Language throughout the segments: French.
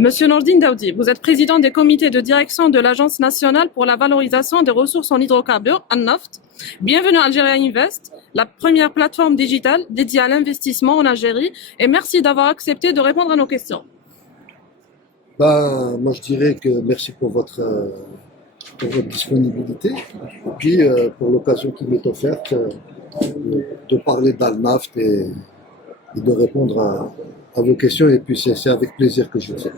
Monsieur Nordine Daoudi, vous êtes président des comités de direction de l'Agence nationale pour la valorisation des ressources en hydrocarbures, ANNAFT. Bienvenue à Algeria Invest, la première plateforme digitale dédiée à l'investissement en Algérie, et merci d'avoir accepté de répondre à nos questions. Moi, je dirais que merci pour votre disponibilité et puis pour l'occasion qui m'est offerte de parler d'Al-Naft et de répondre à vos questions. Et puis, c'est avec plaisir que je le fais.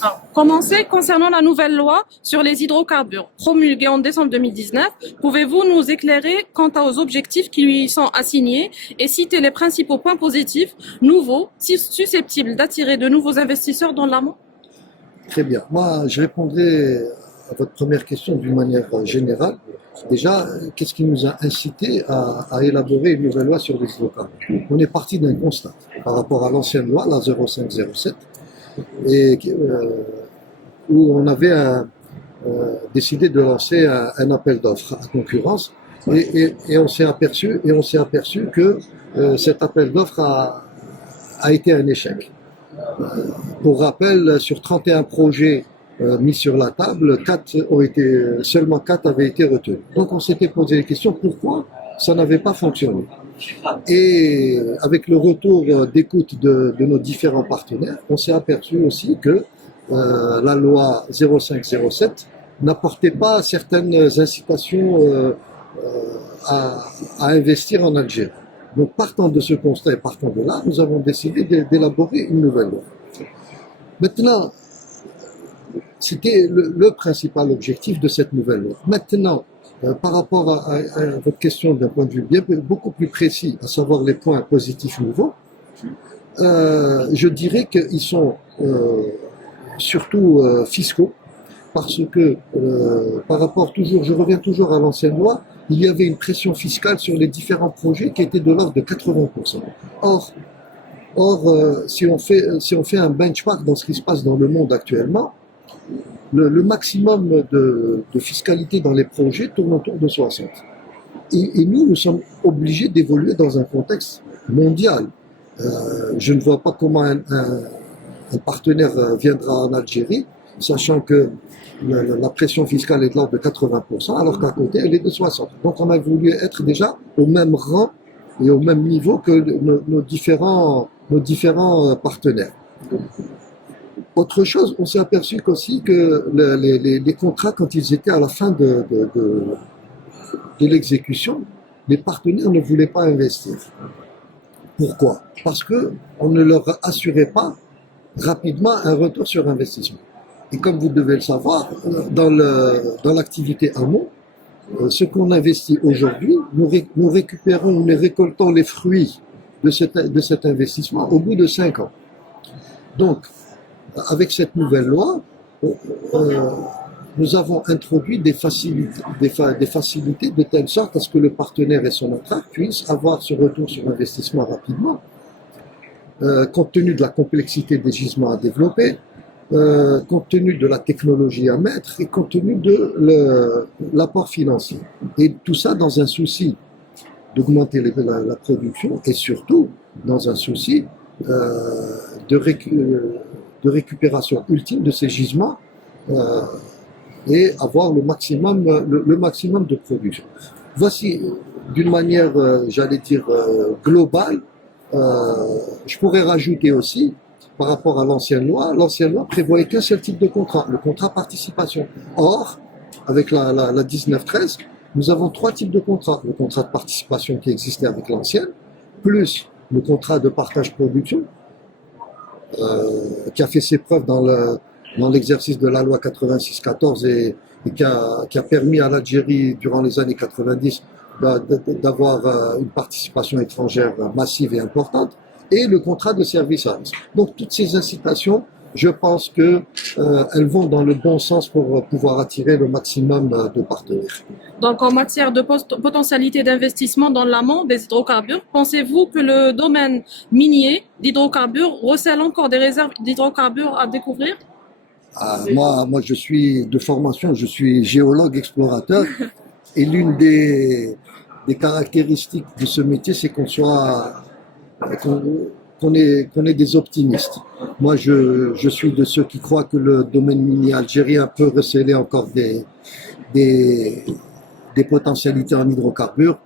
Alors, commencez concernant la nouvelle loi sur les hydrocarbures promulguée en décembre 2019. Pouvez-vous nous éclairer quant aux objectifs qui lui sont assignés et citer les principaux points positifs, nouveaux, susceptibles d'attirer de nouveaux investisseurs dans l'amont? Très bien. Moi, je répondrai à votre première question d'une manière générale. Déjà, qu'est-ce qui nous a incité à élaborer une nouvelle loi sur les hydrocarbures? On est parti d'un constat par rapport à l'ancienne loi, la 0507, où on avait décidé de lancer un appel d'offres à concurrence et on s'est aperçu que cet appel d'offres a été un échec. Pour rappel, sur 31 projets mis sur la table, seulement 4 avaient été retenus. Donc on s'était posé la question pourquoi ça n'avait pas fonctionné. Et avec le retour d'écoute de nos différents partenaires, on s'est aperçu aussi que la loi 0507 n'apportait pas certaines incitations à investir en Algérie. Donc partant de ce constat et partant de là, nous avons décidé d'élaborer une nouvelle loi. Maintenant, c'était le principal objectif de cette nouvelle loi. Maintenant, par rapport à votre question d'un point de vue beaucoup plus précis, à savoir les points positifs nouveaux, je dirais qu'ils sont surtout fiscaux, parce que par rapport je reviens toujours à l'ancienne loi, il y avait une pression fiscale sur les différents projets qui était de l'ordre de 80%. Or, si on fait un benchmark dans ce qui se passe dans le monde actuellement, le maximum de fiscalité dans les projets tourne autour de 60. Et nous sommes obligés d'évoluer dans un contexte mondial. Je ne vois pas comment un partenaire viendra en Algérie, sachant que la pression fiscale est de l'ordre de 80%, alors qu'à côté, elle est de 60%. Donc on a voulu être déjà au même rang et au même niveau que nos différents partenaires. Autre chose, on s'est aperçu aussi que les contrats, quand ils étaient à la fin de l'exécution, les partenaires ne voulaient pas investir. Pourquoi? Parce qu'on ne leur assurait pas rapidement un retour sur investissement. Et comme vous devez le savoir, dans l'activité amont, ce qu'on investit aujourd'hui, nous récoltons les fruits de cet investissement au bout de 5 ans. Donc, avec cette nouvelle loi, nous avons introduit des facilités de telle sorte à ce que le partenaire et son entrave puissent avoir ce retour sur investissement rapidement, compte tenu de la complexité des gisements à développer, compte tenu de la technologie à mettre et compte tenu de l'apport financier. Et tout ça dans un souci d'augmenter la production et surtout dans un souci de récupération ultime de ces gisements et avoir le maximum de production. Voici, d'une manière, j'allais dire, globale, je pourrais rajouter aussi, par rapport à l'ancienne loi prévoyait qu'un seul type de contrat, le contrat participation. Or, avec la 1913, nous avons 3 types de contrats. Le contrat de participation qui existait avec l'ancienne, plus le contrat de partage production, qui a fait ses preuves dans l'exercice de la loi 86-14 et qui a permis à l'Algérie, durant les années 90, d'avoir une participation étrangère massive et importante, et le contrat de service à risque. Donc toutes ces incitations, je pense que elles vont dans le bon sens pour pouvoir attirer le maximum de partenaires. Donc en matière de potentialité d'investissement dans l'amont des hydrocarbures, pensez-vous que le domaine minier d'hydrocarbures recèle encore des réserves d'hydrocarbures à découvrir? Moi, je suis de formation, je suis géologue explorateur et l'une des caractéristiques de ce métier, c'est qu'on qu'on est des optimistes. Moi, je suis de ceux qui croient que le domaine minier algérien peut receler encore des potentialités en hydrocarbures.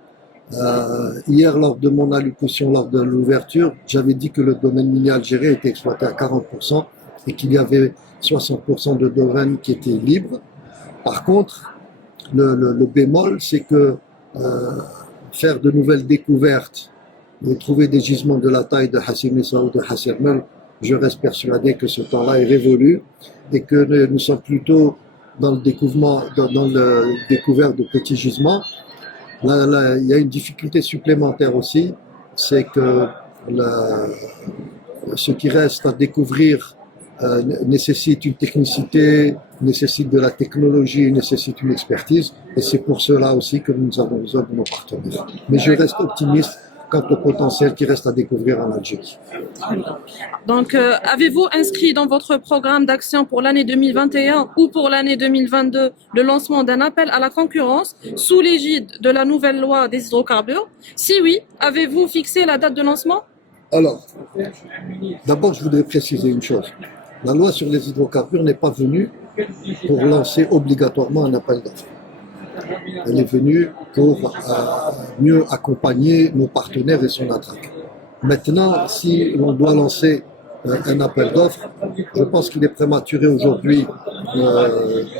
Hier, lors de mon allocution, lors de l'ouverture, j'avais dit que le domaine minier algérien était exploité à 40% et qu'il y avait 60% de domaines qui étaient libres. Par contre, le bémol, c'est que faire de nouvelles découvertes et trouver des gisements de la taille de Hassim Issa ou de Hassermel, je reste persuadé que ce temps-là est révolu et que nous sommes plutôt dans le découvert de petits gisements. Là, il y a une difficulté supplémentaire aussi, c'est que ce qui reste à découvrir nécessite une technicité, nécessite de la technologie, nécessite une expertise, et c'est pour cela aussi que nous avons besoin de nos partenaires. Mais je reste optimiste quant au potentiel qui reste à découvrir en Algérie. Donc, avez-vous inscrit dans votre programme d'action pour l'année 2021 ou pour l'année 2022 le lancement d'un appel à la concurrence sous l'égide de la nouvelle loi des hydrocarbures? Si oui, avez-vous fixé la date de lancement? Alors, d'abord, je voudrais préciser une chose. La loi sur les hydrocarbures n'est pas venue pour lancer obligatoirement un appel d'offres. Elle est venue pour mieux accompagner nos partenaires et son attaque. Maintenant, si l'on doit lancer un appel d'offres, je pense qu'il est prématuré aujourd'hui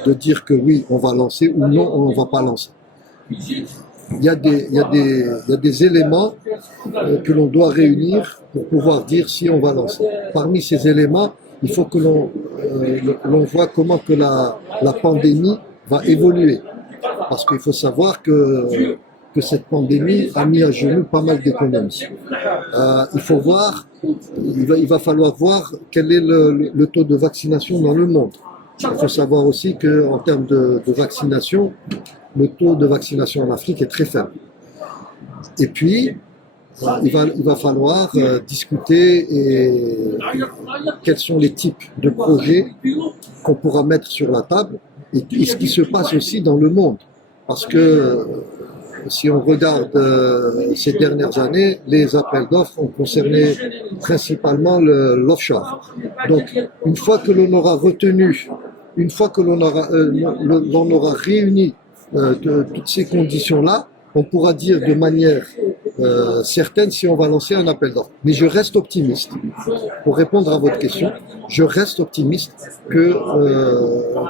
de dire que oui, on va lancer ou non, on ne va pas lancer. Il y a des éléments que l'on doit réunir pour pouvoir dire si on va lancer. Parmi ces éléments, il faut que l'on voit comment que la pandémie va évoluer. Parce qu'il faut savoir que cette pandémie a mis à genoux pas mal d'économies. Il va falloir voir quel est le taux de vaccination dans le monde. Il faut savoir aussi qu'en termes de vaccination, le taux de vaccination en Afrique est très faible. Et puis, il va falloir discuter quels sont les types de projets qu'on pourra mettre sur la table et ce qui se passe aussi dans le monde. Parce que si on regarde ces dernières années, les appels d'offres ont concerné principalement l'offshore. Donc, une fois que l'on aura retenu, une fois que l'on aura réuni toutes ces conditions-là, on pourra dire de manière certaine si on va lancer un appel d'offres. Mais je reste optimiste. Pour répondre à votre question, je reste optimiste que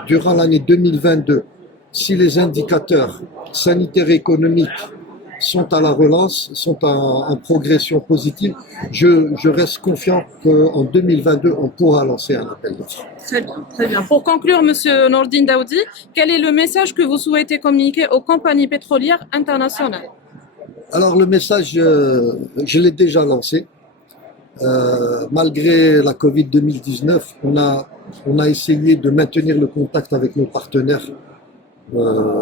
durant l'année 2022, si les indicateurs sanitaires et économiques sont à la relance, sont en progression positive, je reste confiant qu'en 2022, on pourra lancer un appel d'offres. Très bien, très bien. Pour conclure, Monsieur Nordine Daoudi, quel est le message que vous souhaitez communiquer aux compagnies pétrolières internationales? Alors le message, je l'ai déjà lancé. Malgré la Covid 2019, on a essayé de maintenir le contact avec nos partenaires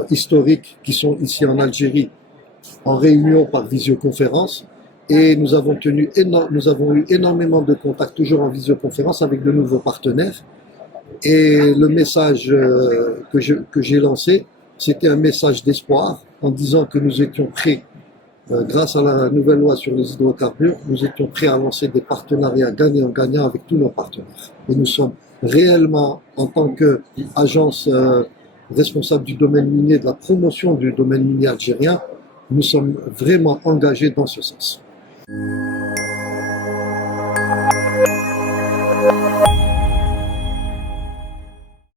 historiques qui sont ici en Algérie en réunion par visioconférence, et nous avons eu énormément de contacts toujours en visioconférence avec de nouveaux partenaires. Et le message que j'ai lancé, c'était un message d'espoir en disant que nous étions prêts, grâce à la nouvelle loi sur les hydrocarbures, nous étions prêts à lancer des partenariats gagnant-gagnant avec tous nos partenaires. Et nous sommes réellement, en tant qu'agence responsable du domaine minier, de la promotion du domaine minier algérien, nous sommes vraiment engagés dans ce sens.